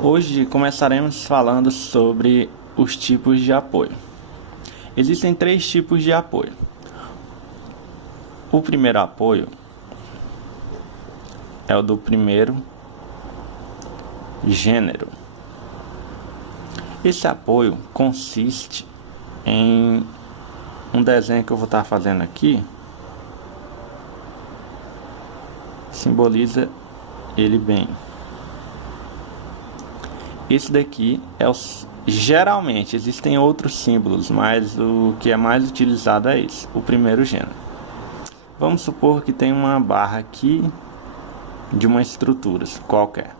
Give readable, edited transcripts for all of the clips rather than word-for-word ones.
Hoje começaremos falando sobre os tipos de apoio. Existem 3 tipos de apoio. O primeiro apoio é o do primeiro gênero. Esse apoio consiste em um desenho que eu vou estar fazendo aqui. Simboliza ele bem. Esse daqui é o... Geralmente existem outros símbolos, mas o que é mais utilizado é esse, o primeiro gênero. Vamos supor que tem uma barra aqui de uma estrutura qualquer.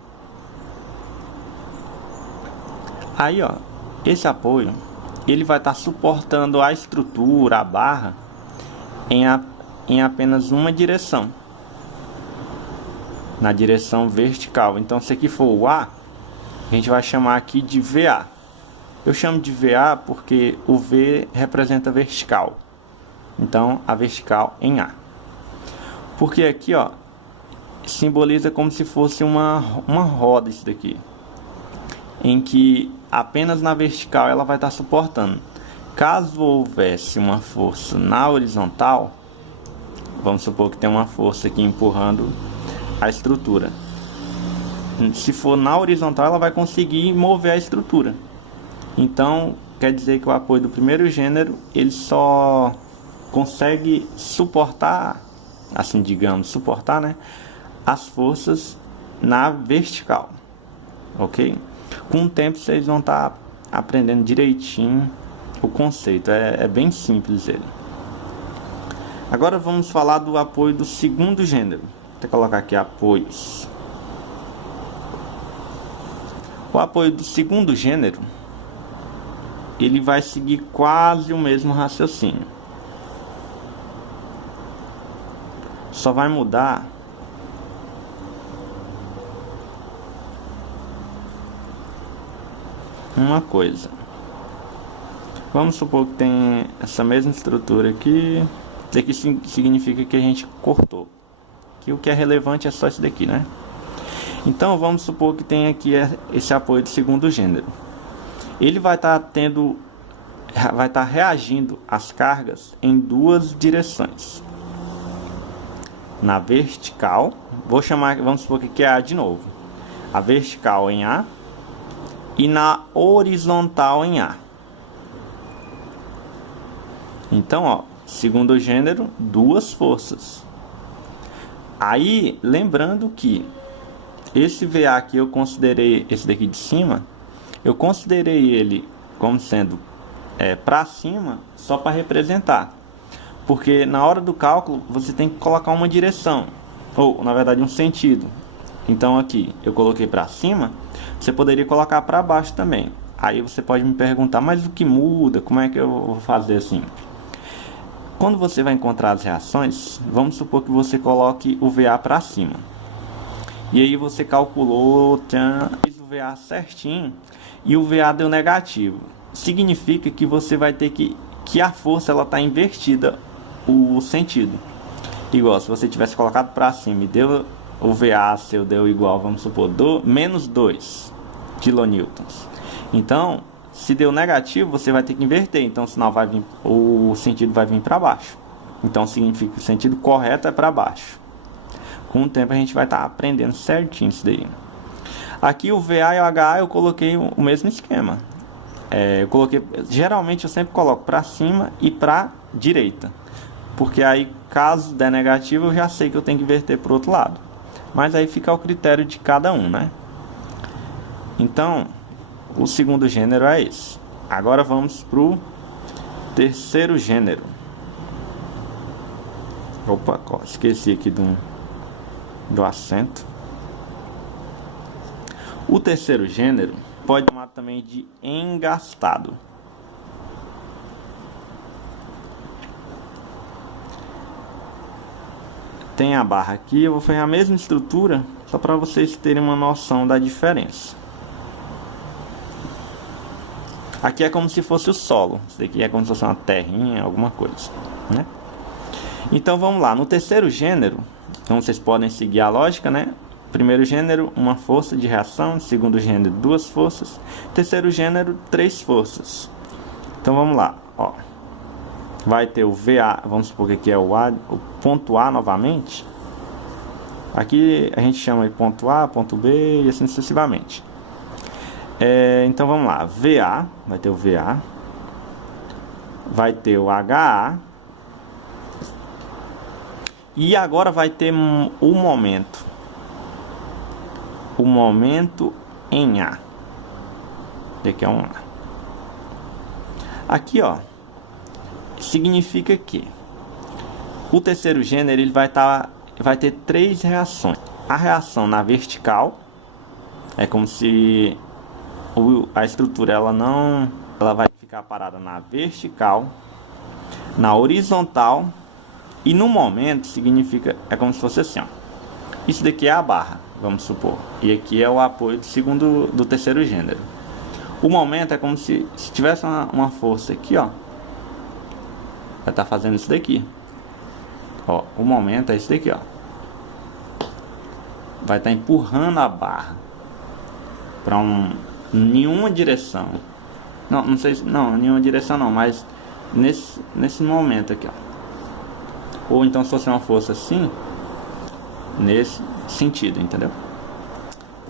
Aí, ó, esse apoio, ele vai estar suportando a estrutura, a barra, em apenas uma direção. Na direção vertical. Então, se aqui for o A, a gente vai chamar aqui de VA. Eu chamo de VA porque o V representa vertical. Então, a vertical em A. Porque aqui, ó, simboliza como se fosse uma roda isso daqui. Em que apenas na vertical ela vai estar suportando. Caso houvesse uma força na horizontal, vamos supor que tem uma força aqui empurrando a estrutura. Se for na horizontal, ela vai conseguir mover a estrutura. Então, quer dizer que o apoio do primeiro gênero, ele só consegue suportar, assim digamos, suportar, né, as forças na vertical. Ok? Com o tempo, vocês vão estar aprendendo direitinho o conceito. É bem simples ele. Agora vamos falar do apoio do segundo gênero. Vou colocar aqui apoios. O apoio do segundo gênero, ele vai seguir quase o mesmo raciocínio. Só vai mudar uma coisa. Vamos supor que tem essa mesma estrutura aqui. Isso aqui significa que a gente cortou. Que o que é relevante é só isso daqui, né? Então vamos supor que tem aqui esse apoio do segundo gênero. Ele vai estar reagindo às cargas em duas direções. Na vertical, vamos supor que é A de novo. A vertical em A e na horizontal em A. Então, ó, segundo gênero, duas forças. Aí, lembrando que esse VA aqui eu considerei, esse daqui de cima, eu considerei ele como sendo para cima só para representar. Porque na hora do cálculo você tem que colocar uma direção, ou na verdade um sentido. Então aqui eu coloquei para cima, você poderia colocar para baixo também. Aí você pode me perguntar, mas o que muda? Como é que eu vou fazer assim? Quando você vai encontrar as reações, vamos supor que você coloque o VA para cima. E aí você calculou, fez o VA certinho e o VA deu negativo. Significa que você vai ter que a força ela está invertida o sentido. Igual se você tivesse colocado para cima e deu o VA seu deu igual, vamos supor, menos 2 kN. Então, se deu negativo, você vai ter que inverter. Então o sentido vai vir para baixo. Então significa que o sentido correto é para baixo. Com o tempo a gente vai estar aprendendo certinho isso daí. Aqui o VA e o HA eu coloquei o mesmo esquema. Geralmente eu sempre coloco para cima e para direita. Porque aí caso der negativo eu já sei que eu tenho que inverter para o outro lado. Mas aí fica ao critério de cada um, né? Então, o segundo gênero é esse. Agora vamos para o terceiro gênero. Opa, esqueci aqui do acento. O terceiro gênero pode ser chamado também de engastado. Tem a barra aqui, eu vou fazer a mesma estrutura só para vocês terem uma noção da diferença. Aqui é como se fosse o solo, isso daqui é como se fosse uma terrinha, alguma coisa, né? Então vamos lá, no terceiro gênero, então vocês podem seguir a lógica, né? primeiro gênero, uma força de reação. Segundo gênero, 2 forças. Terceiro gênero, 3 forças. Então vamos lá, ó. Vai ter o VA, vamos supor que aqui é o ponto A novamente. Aqui a gente chama de ponto A, ponto B e assim sucessivamente. Então vamos lá, VA, vai ter o VA. Vai ter o HA. E agora vai ter o momento. O momento em A. Aqui é um A. Aqui, ó, significa que o terceiro gênero ele vai ter 3 reações. A reação na vertical é como se a estrutura ela vai ficar parada na vertical, na horizontal e no momento significa é como se fosse assim, ó. Isso daqui é a barra, vamos supor, e aqui é o apoio do terceiro gênero. O momento é como se tivesse uma força aqui, ó. Vai estar fazendo isso daqui. Ó, o momento é isso daqui, ó. Vai estar empurrando a barra para nenhuma direção. Não sei, não, nenhuma direção não, mas nesse momento aqui, ó. Ou então se fosse uma força assim, nesse sentido, entendeu?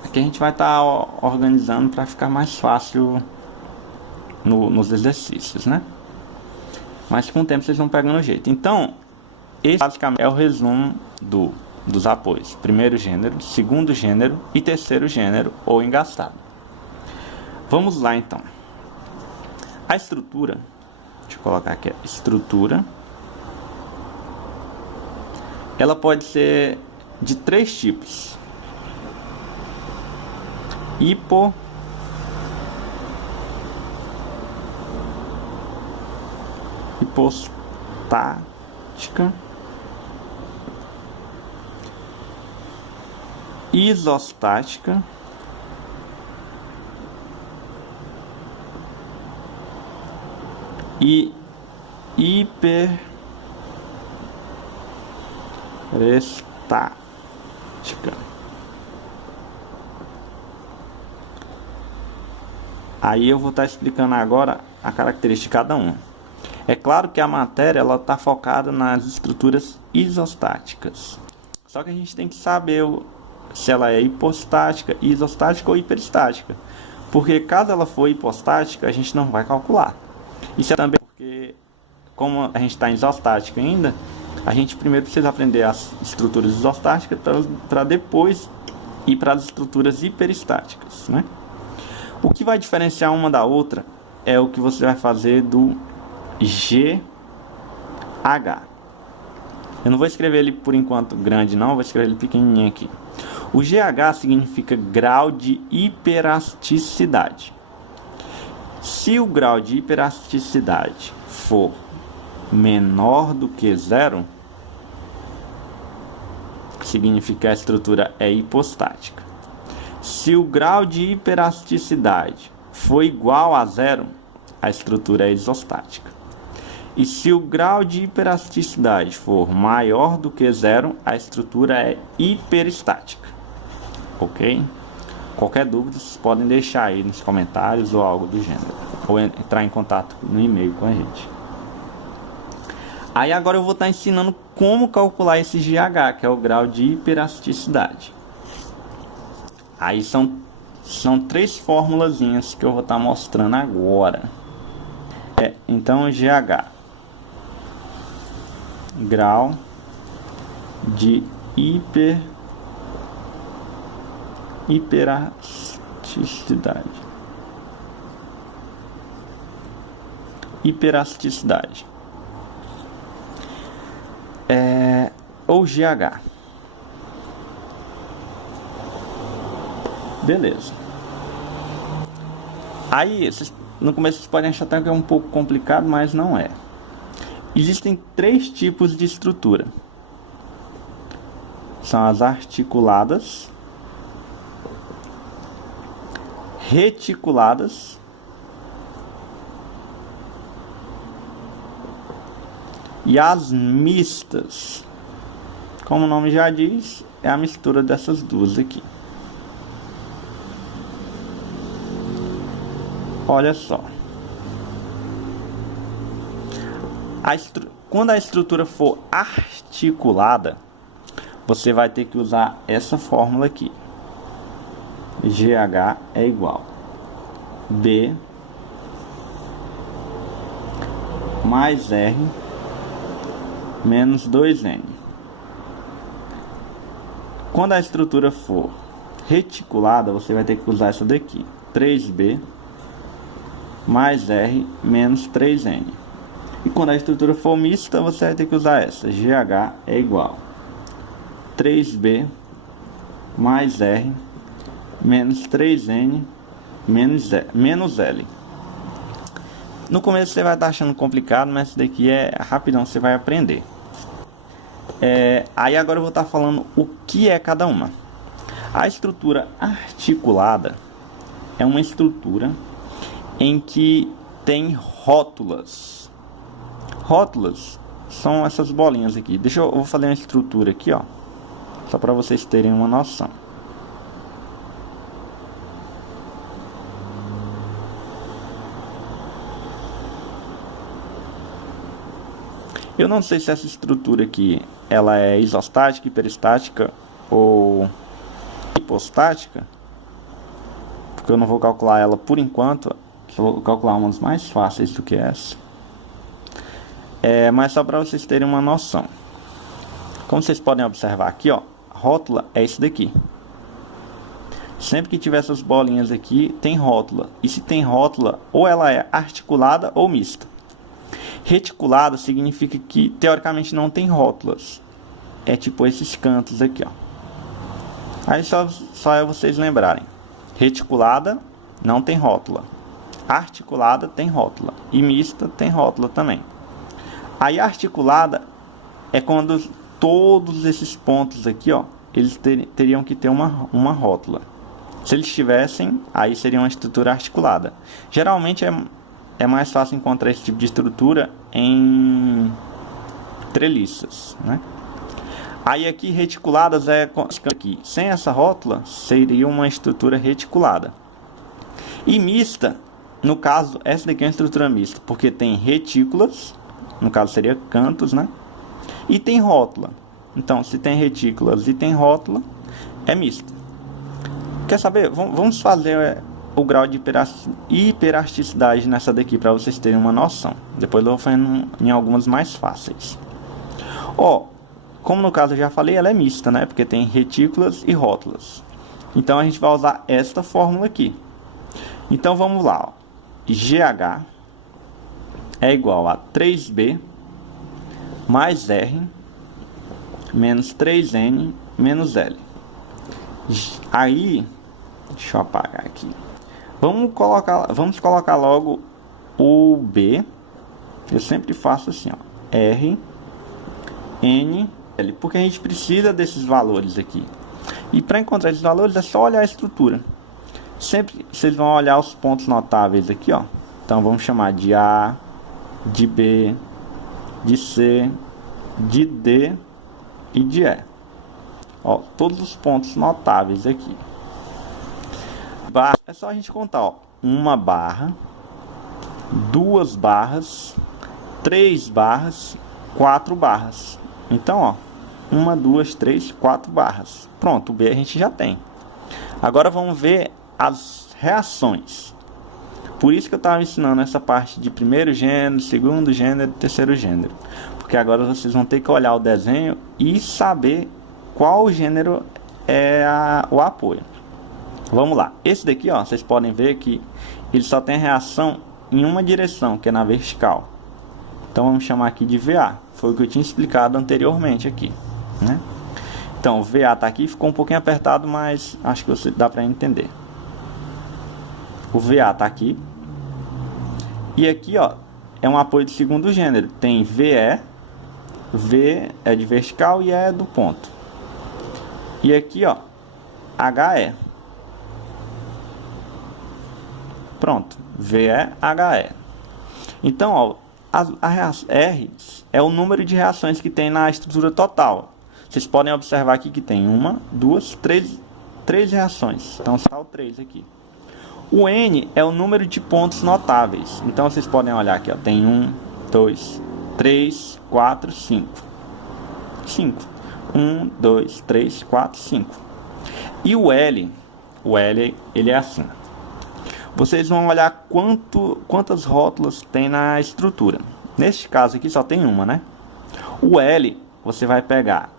Aqui a gente vai estar organizando para ficar mais fácil nos exercícios, né? Mas com o tempo vocês vão pegando o jeito. Então, esse basicamente é o resumo dos apoios. Primeiro gênero, segundo gênero e terceiro gênero ou engastado. Vamos lá então. A estrutura, deixa eu colocar aqui, a estrutura, ela pode ser de 3 tipos. Hipostática, isostática e hiperestática. Aí eu vou estar explicando agora a característica de cada um. É claro que a matéria ela está focada nas estruturas isostáticas. Só que a gente tem que saber se ela é hipostática, isostática ou hiperestática. Porque caso ela for hipostática, a gente não vai calcular. Isso é também porque, como a gente está em isostática ainda, a gente primeiro precisa aprender as estruturas isostáticas para depois ir para as estruturas hiperestáticas, né? O que vai diferenciar uma da outra é o que você vai fazer do GH. Eu não vou escrever ele por enquanto grande não, vou escrever ele pequenininho aqui. O GH significa grau de hiperasticidade. Se o grau de hiperasticidade for menor do que 0, significa que a estrutura é hipostática. Se o grau de hiperasticidade for igual a 0, a estrutura é isostática. E se o grau de hiperasticidade for maior do que 0, a estrutura é hiperestática. Ok? Qualquer dúvida, vocês podem deixar aí nos comentários ou algo do gênero. Ou entrar em contato no e-mail com a gente. Aí agora eu vou estar ensinando como calcular esse GH, que é o grau de hiperasticidade. Aí são 3 formulazinhas que eu vou estar mostrando agora. Então GH, grau de hiperasticidade. Ou GH. Beleza. Aí, no começo vocês podem achar até que é um pouco complicado, mas não é. Existem 3 tipos de estrutura. São as articuladas, reticuladas e as mistas. Como o nome já diz, é a mistura dessas duas aqui. Olha só. Quando a estrutura for articulada, você vai ter que usar essa fórmula aqui. GH é igual B mais R menos 2N. Quando a estrutura for reticulada, você vai ter que usar essa daqui. 3B mais R menos 3N. E quando a estrutura for mista, você vai ter que usar essa. GH é igual 3B mais R menos 3N menos L. No começo você vai estar achando complicado, mas isso daqui é rapidão, você vai aprender. Aí agora eu vou estar falando o que é cada uma. A estrutura articulada é uma estrutura em que tem rótulas. Rótulas são essas bolinhas aqui. Eu vou fazer uma estrutura aqui, ó, só para vocês terem uma noção. Eu não sei se essa estrutura aqui ela é isostática, hiperestática ou hipostática, porque eu não vou calcular ela por enquanto. Vou calcular umas mais fáceis do que essa. Mas só para vocês terem uma noção. Como vocês podem observar aqui, ó, a rótula é isso daqui. Sempre que tiver essas bolinhas aqui, tem rótula. E se tem rótula, ou ela é articulada ou mista. Reticulada significa que teoricamente não tem rótulas. É tipo esses cantos aqui, ó. Aí só é vocês lembrarem. Reticulada não tem rótula. Articulada tem rótula. E mista tem rótula também. Aí articulada é quando todos esses pontos aqui, ó, eles teriam que ter uma rótula. Se eles tivessem, aí seria uma estrutura articulada. Geralmente é mais fácil encontrar esse tipo de estrutura em treliças, né? Aí aqui reticuladas aqui, sem essa rótula seria uma estrutura reticulada. E mista, no caso, essa daqui é uma estrutura mista, porque tem retículas, no caso seria cantos, né? E tem rótula. Então, se tem retículas e tem rótula, é mista. Quer saber? Vamos fazer o grau de hiperasticidade nessa daqui para vocês terem uma noção. Depois eu vou fazendo em algumas mais fáceis. Ó, como no caso eu já falei, ela é mista, né? Porque tem retículas e rótulas. Então a gente vai usar esta fórmula aqui. Então vamos lá, ó. GH é igual a 3B mais R menos 3N menos L. Aí, deixa eu apagar aqui. Vamos colocar logo o B. Eu sempre faço assim, ó. R, N, L. Porque a gente precisa desses valores aqui. E para encontrar esses valores é só olhar a estrutura. Sempre vocês vão olhar os pontos notáveis aqui, ó. Então vamos chamar de A, de B, de C, de D e de E. Ó, todos os pontos notáveis aqui. É só a gente contar, ó. 1 barra, 2 barras, 3 barras, 4 barras. Então, ó, 1, 2, 3, 4 barras. Pronto, o B a gente já tem. Agora vamos ver as reações. Por isso que eu estava ensinando essa parte de primeiro gênero, segundo gênero, terceiro gênero. Porque agora vocês vão ter que olhar o desenho e saber qual gênero é o apoio. Vamos lá. Esse daqui, ó, vocês podem ver que ele só tem reação em uma direção, que é na vertical. Então vamos chamar aqui de VA. Foi o que eu tinha explicado anteriormente aqui, né? Então, VA está aqui, ficou um pouquinho apertado, mas acho que você dá para entender. O VA está aqui. E aqui, ó, é um apoio de segundo gênero. Tem VE, V é de vertical e E é do ponto. E aqui, ó, HE. Pronto, VE, HE. Então, ó, R é o número de reações que tem na estrutura total. Vocês podem observar aqui que tem uma, duas, três reações. Então está o 3 aqui. O N é o número de pontos notáveis. Então vocês podem olhar aqui, ó, tem 1, 2, 3, 4, 5. 5. 1, 2, 3, 4, 5. E o L ele é assim. Vocês vão olhar quantas rótulas tem na estrutura. Neste caso aqui só tem uma, né? O L você vai pegar.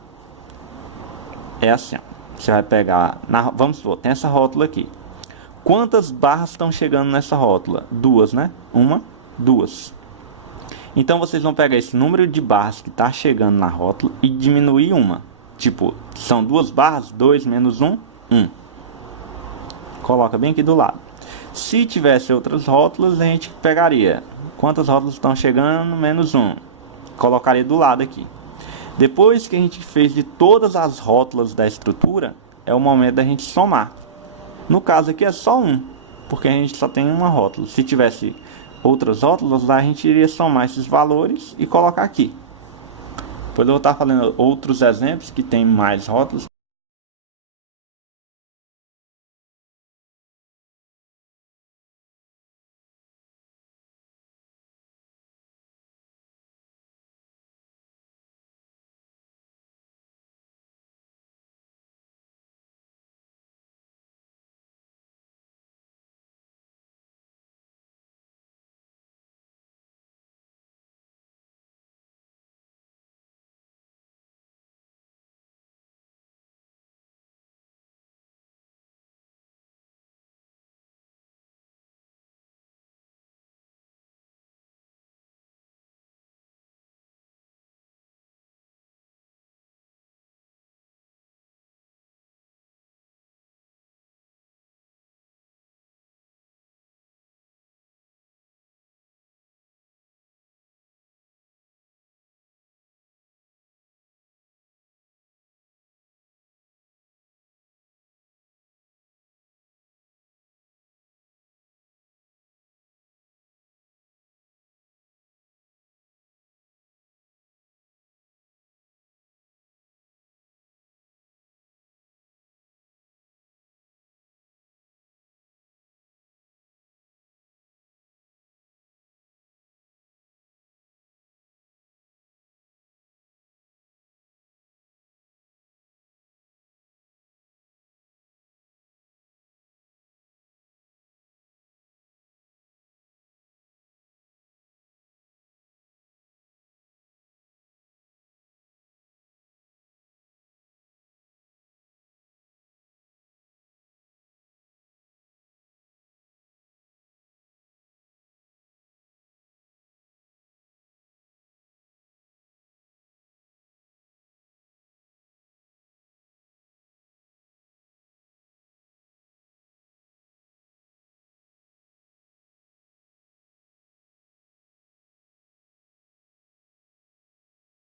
É assim, ó. Você vai pegar, vamos supor, tem essa rótula aqui. Quantas barras estão chegando nessa rótula? 2, né? 1, 2. Então vocês vão pegar esse número de barras que está chegando na rótula e diminuir uma. Tipo, são 2 barras, 2 menos 1, 1. Coloca bem aqui do lado. Se tivesse outras rótulas, a gente pegaria quantas rótulas estão chegando, menos 1. Colocaria do lado aqui. Depois que a gente fez de todas as rótulas da estrutura, é o momento da gente somar. No caso aqui é só 1, porque a gente só tem uma rótula. Se tivesse outras rótulas, lá a gente iria somar esses valores e colocar aqui. Depois eu vou estar falando outros exemplos que tem mais rótulos